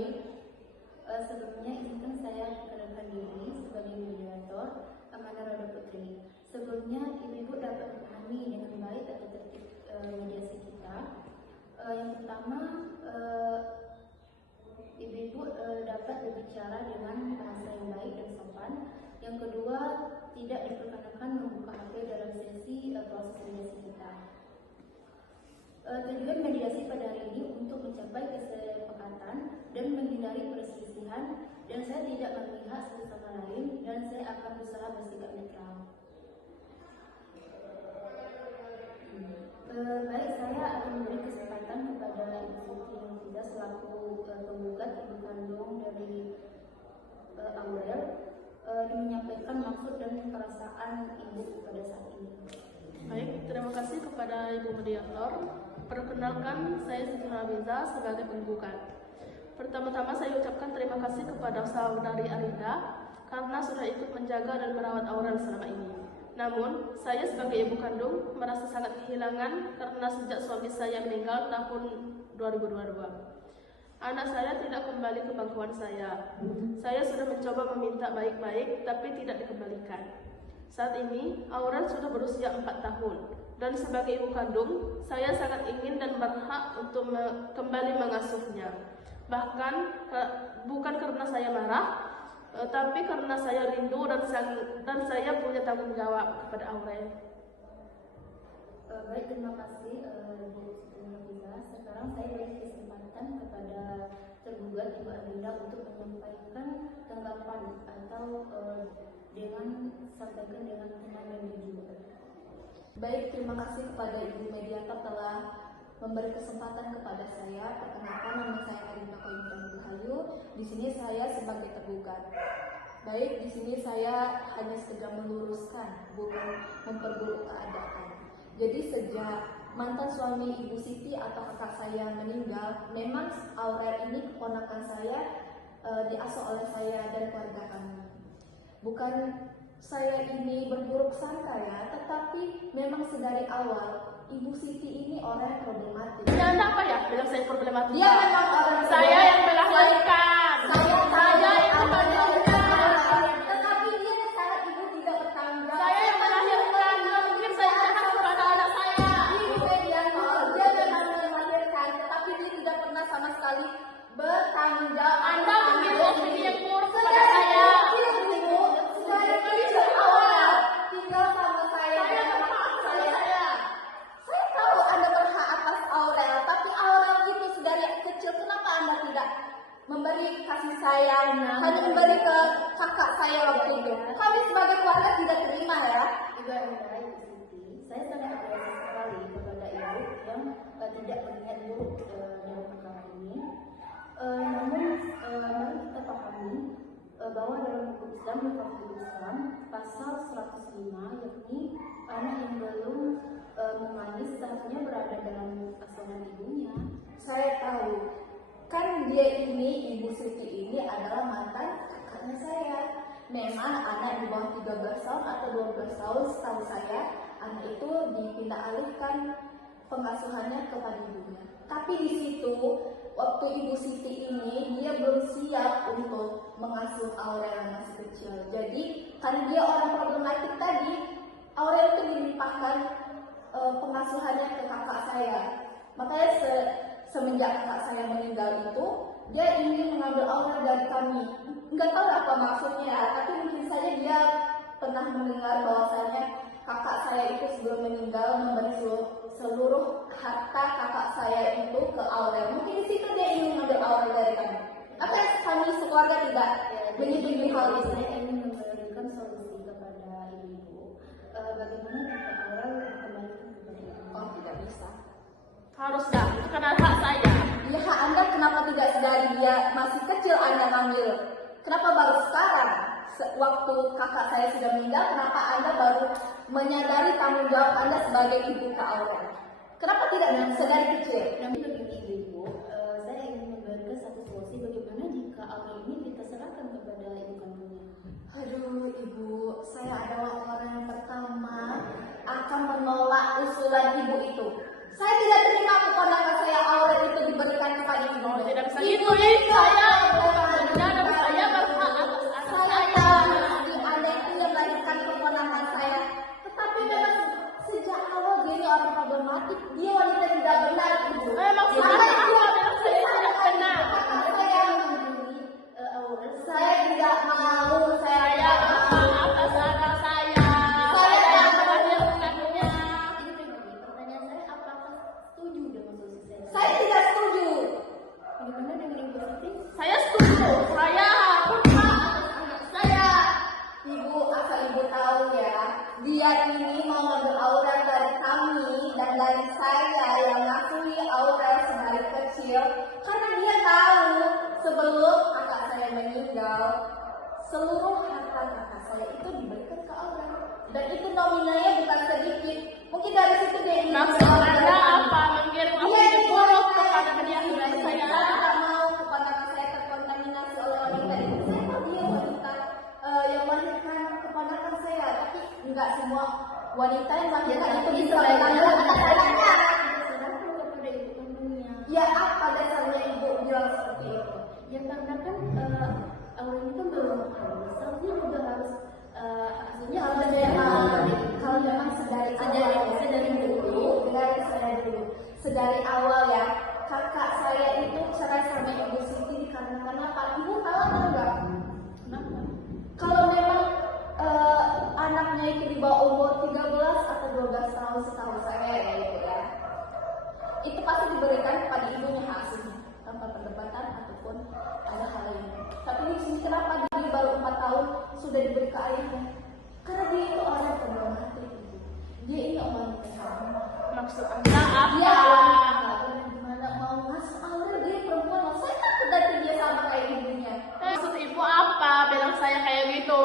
Baik, sebelumnya izinkan saya perkenalkan diri sebagai mediator Amanah Roda Putri. Sebelumnya ibu-ibu dapat memahami dengan baik tata tertib mediasi kita. Yang pertama, ibu-ibu dapat berbicara dengan bahasa yang baik dan sopan. Yang kedua, tidak diperkenankan membuka HP dalam sesi proses mediasi kita. Tujuan mediasi pada hari ini untuk mencapai kesepakatan dan menghindari perselisihan, dan saya tidak memihak satu sama lain, dan saya akan berusaha bersikap netral. Baik, saya akan memberi kesempatan kepada Ibu Siti Nurhaliza selaku penggugat ibu kandung dari Aurel menyampaikan maksud dan perasaan ibu pada saat ini. Baik, terima kasih kepada Ibu Mediator. Perkenalkan, saya Siti Nurhaliza sebagai penggugat. Pertama-tama saya ucapkan terima kasih kepada saudari Arinda karena sudah ikut menjaga dan merawat Aurel selama ini. Namun, saya sebagai ibu kandung merasa sangat kehilangan karena sejak suami saya meninggal tahun 2022. Anak saya tidak kembali ke bangkuan saya. Saya sudah mencoba meminta baik-baik, tapi tidak dikembalikan. Saat ini, Aurel sudah berusia 4 tahun. Dan sebagai ibu kandung, saya sangat ingin dan berhak untuk kembali mengasuhnya. Bahkan, bukan karena saya marah, tapi karena saya rindu dan saya punya tanggung jawab kepada Aurel. Baik, terima kasih Bu Siti Nurhaliza. Sekarang saya beri kesempatan kepada tergugat Ibu Arinda untuk menyampaikan tanggapan atau sampaikan dengan tenang dan jujur. Baik, terima kasih kepada Ibu Mediator telah memberi kesempatan kepada saya. Perkenalkan, nama saya Arinda Koyutan Rahayu. Di sini saya sebagai tergugat. Baik, di sini saya hanya sekedar meluruskan, bukan memperburuk keadaan. Jadi sejak mantan suami Ibu Siti atau kakak saya meninggal, memang Aurel ini keponakan saya, diasuh oleh saya dan keluarga kami. Bukan saya ini berburuk sangka ya, tetapi memang sedari awal Ibu Siti ini orang yang problematik. Anda apa ya bilang saya problematik? Dia memang orang saya yang melahirkan. Saya yang melahirkan. Tetapi dia secara ibu tidak bertanggung jawab. Saya yang melahirkan. Mungkin saya jahat kepada anak saya. Ibu Mediator, dia memang melahirkan, tetapi dia tidak pernah sama sekali bertanggung jawab. Anda mungkin opini yang buruk kepada saya. Tinggal sama saya. Saya tahu Anda berhak atas Aurel, tapi Aurel itu sedari kecil, kenapa Anda tidak memberi kasih sayang, hanya memberi ke kakak saya waktu itu? Kami sebagai keluarga tidak terima ya. Ibu Arinda, Ibu Siti, saya sangat apresiasi sekali kepada ibu yang tidak berniat buruk dalam perkara ini. Namun mari kita pahami bahwa dalam hukum Islam dan Fakih Islam pasal 105, yakni anak yang belum memanis seharusnya berada dalam asuhan ibunya. Saya tahu, kan dia ini, Ibu Siti ini adalah mantan kakaknya saya. Memang anak di bawah 13 tahun atau 12 tahun, setahu saya, anak itu dipindah alihkan pengasuhannya kepada ibunya. Tapi di situ, waktu Ibu Siti ini, dia belum siap untuk mengasuh Aurel yang masih kecil. Jadi, karena dia orang problematik tadi, Aurel itu dilimpahkan pengasuhannya ke kakak saya. Makanya semenjak kakak saya meninggal itu, dia ingin mengambil Aurel dari kami. Nggak tahu apa maksudnya, tapi mungkin saja dia pernah mendengar bahwasanya kakak saya itu sebelum meninggal memberi seluruh harta kakak saya itu ke Aurel. Mungkin di situ dia ingin mengambil Aurel dari kami. Apa kami sekeluarga tidak menyetujui hal itu? Saya ingin memberikan solusi kepada ibu. Bagaimana jika Aurel dikembalikan kepada ibu? Oh, tidak bisa. Harus dah, itu karena hak saya. Ya, hak Anda kenapa tidak sedari dia masih kecil Anda ngambil? Kenapa baru sekarang? Waktu kakak saya sudah meninggal, kenapa Anda baru menyadari tanggung jawab Anda sebagai ibu ke Aurel? Kenapa tidak sedari kecil? Namun begini ibu, saya ingin memberikan satu solusi bagaimana jika Aurel ini kita serahkan kepada ibu kandungnya. Aduh ibu, saya adalah orang yang pertama akan menolak usulan ibu itu. Saya tidak terima keponakan saya Aurel itu diberikan kepada ibu. Tidak bisa gitu ya, saya dia ini mau ngambil Aurel dari kami dan dari saya yang ngakui Aurel sedari kecil karena dia tahu sebelum kakak saya meninggal seluruh harta kakak saya itu diberikan ke Aurel dan itu nominalnya bukan sedikit. Mungkin dari situ dia ingin Maksud Anda apa? Mengirim opini buruk kepada mediator saya? Saya tak mau keponakan saya terkontaminasi oleh wanita itu. Saya tahu dia wanita yang melahirkan keponakan saya, tapi enggak semua wanita yang melahirkan itu bisa melahirkan anak-anaknya. Ya apa dasarnya ibu bilang seperti itu? Ya karena kan Aurel itu belum hamil, seharusnya juga harus hasilnya Kalau memang sedari awal ya, kakak saya itu cerai sama Ibu Siti dikarenakan apa? Ibu tahu atau enggak? kenapa? Kalau memang anaknya itu di bawah umur 13 atau 12 tahun setahu saya ya Ibu ya, itu pasti diberikan kepada ibunya hasilnya tanpa perdebatan ataupun ada hal lain. Tapi di sini kenapa dia baru 4 tahun sudah diberi ke ayahnya? Karena dia itu orang yang problematik. Dia ini orang yang hamil. Maksud Anda apa? Dia wanita, gimana mau ngasih Aurel, dia perempuan. Saya takut nanti dia sama kayak ibunya. Maksud ibu apa? Bilang saya kayak gitu.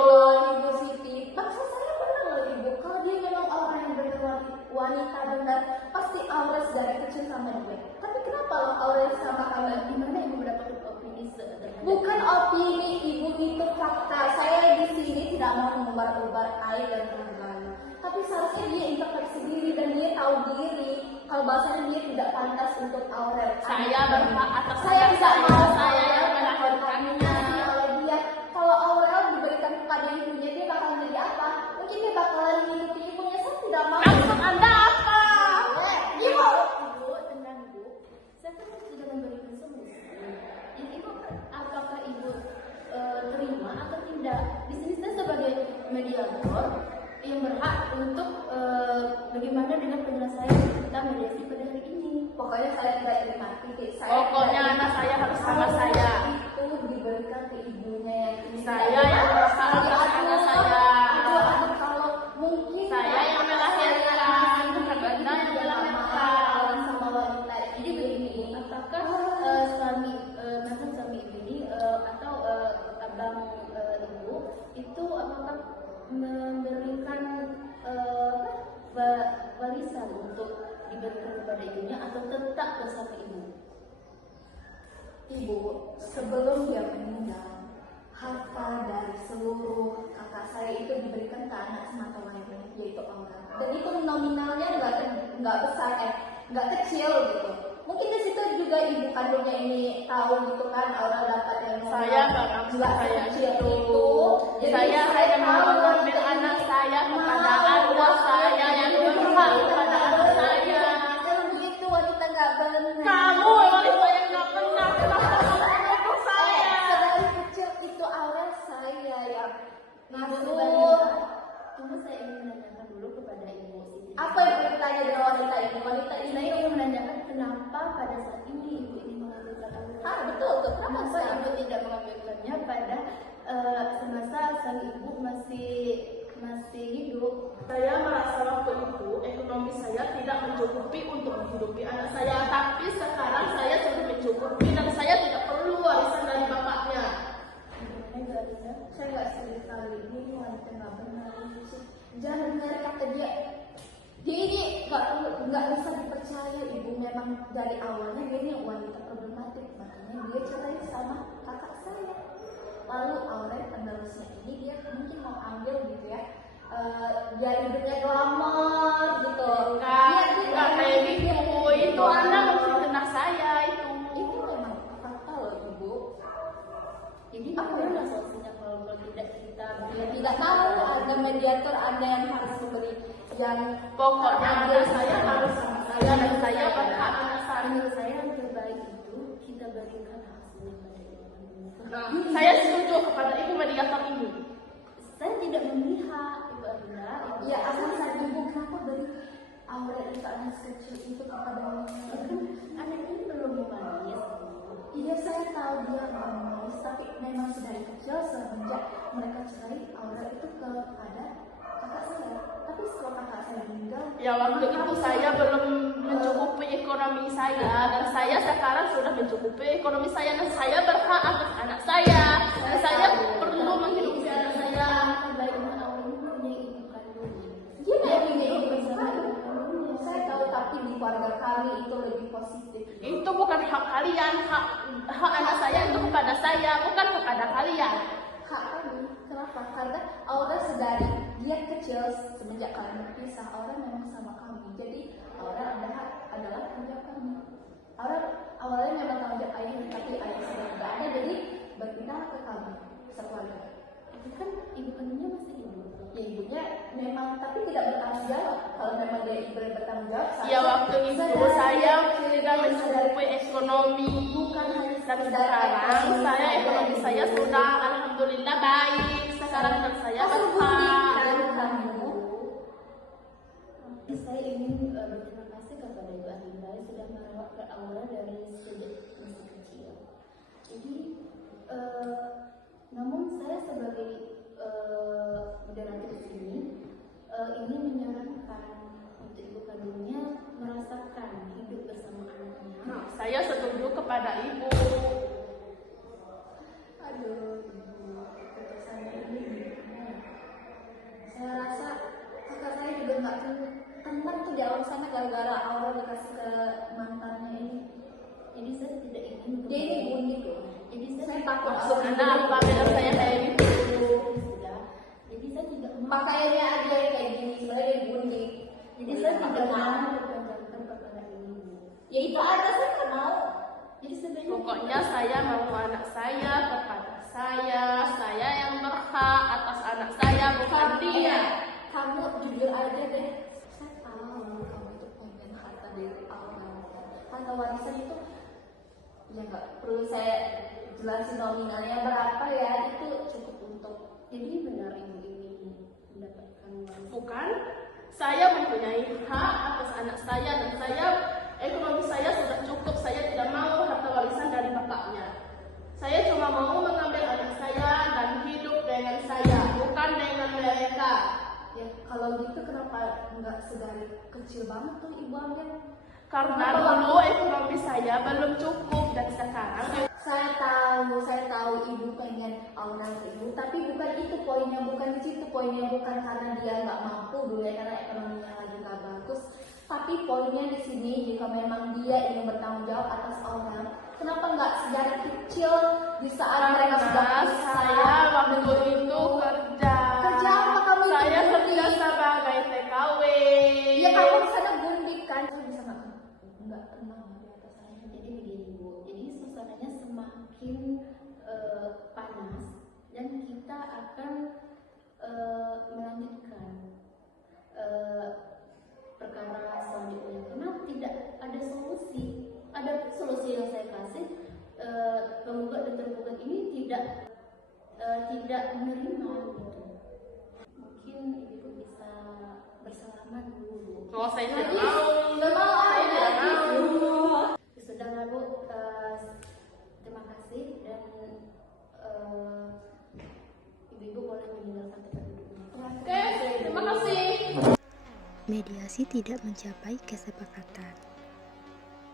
Ibu Siti, maksud saya benar loh ibu. Kalau dia memang orang yang benar wanita benar, pasti Aurel dari kecil sama dia. Tapi kenapa loh Aurel sama kamu? Gimana ibu mendapat opini terhadap Bukan opini ibu itu fakta. Saya di sini tidak mau mengumbar-umbar air dan teman-teman. Tapi seharusnya dia introspeksi diri dan dia tahu diri kalau bahasanya dia tidak pantas untuk Aurel. Saya berhak atas Saya anak tidak mau saya yang melahirkannya. oleh dia. Kalau Aurel diberikan kepada ibunya, dia bakal menjadi apa? Mungkin dia bakalan mengikuti ibunya. Saya tidak mau. Maksud Anda apa? Ibu. Ibu, tenang Bu. Saya kan sudah memberikan solusi. Yang ibu apakah ibu terima atau tidak? Di sini saya sebagai mediator yang berhak untuk bagaimana dengan penyelesaian kita mediasi pada hari ini. Pokoknya saya tidak terima. Pokoknya anak saya harus sama saya. Itu diberikan ke ibunya yang ini. Saya yang berhak atas anak saya. Aduh, kalau mungkin Saya yang melahirkan, bukan Anda yang melahirkan. sama wanita. Jadi begini, apakah suami mantan suami ibu ini atau abang ibu itu apakah memberikan warisan untuk diberikan kepada ibunya atau tetap bersama ibu? Ibu, sebelum dia meninggal, harta dari seluruh kakak saya itu diberikan ke anak semata wayangnya, yaitu Aurel. Dan itu nominalnya nggak besar, nggak kecil gitu. Mungkin di situ juga ibu kandungnya ini tahu gitu kan, Aurel dapat yang Saya nggak ngambil saya kecil itu. Jadi Saya hanya mau tahu mengambil anak saya kepada anak saya yang berhak kepada anak saya. Kalau begitu wanita nggak benar. Kamu wanita yang nggak benar. Kenapa kamu mengutuk saya? Sedari kecil itu Aurel saya yang Ibu ngasuh. Tunggu, saya ingin menanyakan dulu kepada ibu Siti. Apa yang bertanya dengan wanita ini? Wanita ini Saya ingin menanyakan kenapa pada saat ini ibu ini mengambilkan Aurel. betul tuh. Kenapa Kenapa saya ibu tidak mengambilkannya pada semasa sang ibu masih hidup? Saya merasa waktu itu ekonomi saya tidak mencukupi untuk menghidupi anak saya, tapi sekarang saya sudah mencukupi dan saya tidak perlu warisan dari bapaknya. Saya nggak setuju kali ini wanita nggak benar. Jangan dengar kata dia. Dia ini nggak bisa dipercaya ibu. Memang dari awalnya dia ini wanita problematik, makanya dia cerai sama kakak saya. Lalu Aurel penerusnya ini dia mungkin mau ambil gitu ya. Dia hidupnya glamor gitu. Enggak kayak gitu. Itu Anda menfitnah saya itu. Itu memang fakta loh ibu. Jadi bagaimana solusinya kalau tidak kita Ya, tidak tahu ada mediator, ada yang harus memberi yang Pokoknya anak saya harus sama saya dan saya berhak anak saya. menurut saya yang terbaik itu kita berikan hasilnya pada ibu. Saya setuju kepada ibu mediator ini. Saya tidak memihak ibu Arina. ya asal saya ibu kenapa beri Aurel itu anak kecil itu kepada Anak ini belum manis. Iya saya tahu dia manis, tapi memang sedari kecil semenjak mereka cerai Aurel itu kepada kakak saya. Tapi kakak saya meninggal? Ya waktu itu saya belum mencukupi ekonomi saya, dan saya sekarang sudah mencukupi ekonomi saya, dan saya berhak atas anak saya, dan saya perlu menghidupi anak saya. Baiknya awalnya punya ibu kandung. Dia punya ibu kandung. Saya tahu, tapi di keluarga kami itu lebih positif. Itu bukan hak kalian, hak anak saya itu kepada saya, bukan kepada kalian. Hak kami, kenapa? Karena Aura sedari dia kecil semenjak kalian berpisah, Aura memang sama kami. Jadi Aura adalah tanggung jawab kami. Aura awalnya memang tanggung jawab ayah, tapi ayah sudah tidak ada, jadi berpindah ke kami sekeluarga. Tapi kan ibu kandungnya masih hidup. Ya ibunya memang, tapi tidak bertanggung jawab. Kalau memang dia ibu yang bertanggung jawab, Ya waktu itu saya tidak mencukupi ekonomi, bukan hanya dan sekedar sekarang saya ekonomi saya sudah alhamdulillah baik. Sekarang dan saya berhak. kamu. Saya ingin berterima kasih kepada Ibu Arinda yang sudah merawat Kak Aura dari sejak masih kecil. Jadi, namun saya sebagai moderator di sini ingin menyarankan untuk ibu kandungnya merasakan hidup bersama anaknya. Nah, saya setuju kepada ibu. Aduh, ibu, keputusannya ini gimana? Saya rasa kakak saya juga nggak tenang tuh di awal sana gara-gara Aura dikasih ke mantannya ini. Jadi saya tidak ingin Dia ini unik loh. Jadi Saya takut Maksud Aura Anda apa bilang saya kayak gitu? sudah. Jadi saya tidak mau. pakaiannya aja yang kayak gini, sebenarnya dia unik. Jadi saya tidak mau memperpanjangkan perkara ini. Ya itu aja, saya nggak mau. Jadi sebenarnya Pokoknya saya mau anak saya kepada saya yang berhak atas anak saya, bukan dia. Kamu jujur aja deh. Saya tahu kamu itu pengen harta dari Aura. Harta warisan itu ya nggak perlu saya jelasin nominalnya berapa ya, itu cukup untuk. jadi benar ibu ingin mendapatkan warisan. Bukan, saya mempunyai hak atas anak saya, dan saya ekonomi saya sudah cukup. Saya tidak mau harta warisan dari bapaknya. Saya cuma mau mengambil anak saya dan hidup dengan saya, bukan dengan mereka. Ya kalau gitu kenapa nggak sedari kecil banget tuh ibu ambil? Karena dulu ekonomi saya belum cukup, dan sekarang Saya tahu ibu pengen Aura ke ibu, tapi bukan itu poinnya, bukan di situ poinnya, bukan karena dia nggak mampu dulu ya, karena ekonominya lagi nggak bagus. Tapi poinnya di sini, jika memang dia ingin bertanggung jawab atas Aura, kenapa nggak sejak kecil di saat mereka sudah karena pisah? saya waktu itu kerja. Kerja apa kamu itu? Saya kerja Gundik? sebagai TKW. Ya kamu di sana gundik kan? Saya bisa nggak tenang di atas saya. Jadi begini Bu, jadi suasananya semakin panas dan kita akan melanjutkan perkara selanjutnya karena tidak ada solusi. Ada solusi yang saya kasih, penggugat dan tergugat ini tidak menerima gitu. Mungkin ibu bisa bersalaman dulu Bu. Oh, saya tidak Lagi, mau. nggak mau Saya ada tidak lagi. mau. Sudah lalu terima kasih dan ibu-ibu boleh meninggalkan tempat duduknya. Oke, terima kasih. Mediasi tidak mencapai kesepakatan.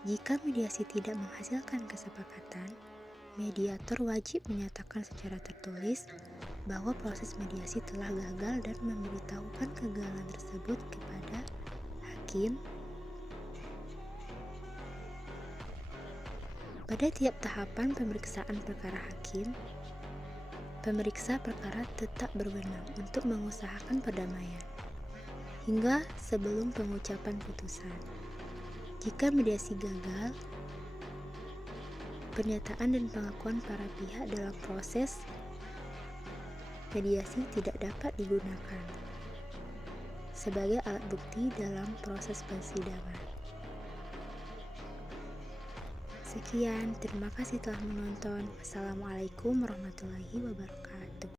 Jika mediasi tidak menghasilkan kesepakatan, mediator wajib menyatakan secara tertulis bahwa proses mediasi telah gagal dan memberitahukan kegagalan tersebut kepada hakim. Pada tiap tahapan pemeriksaan perkara hakim, pemeriksa perkara tetap berwenang untuk mengusahakan perdamaian hingga sebelum pengucapan putusan. Jika mediasi gagal, pernyataan dan pengakuan para pihak dalam proses mediasi tidak dapat digunakan sebagai alat bukti dalam proses persidangan. Sekian, terima kasih telah menonton. Wassalamualaikum warahmatullahi wabarakatuh.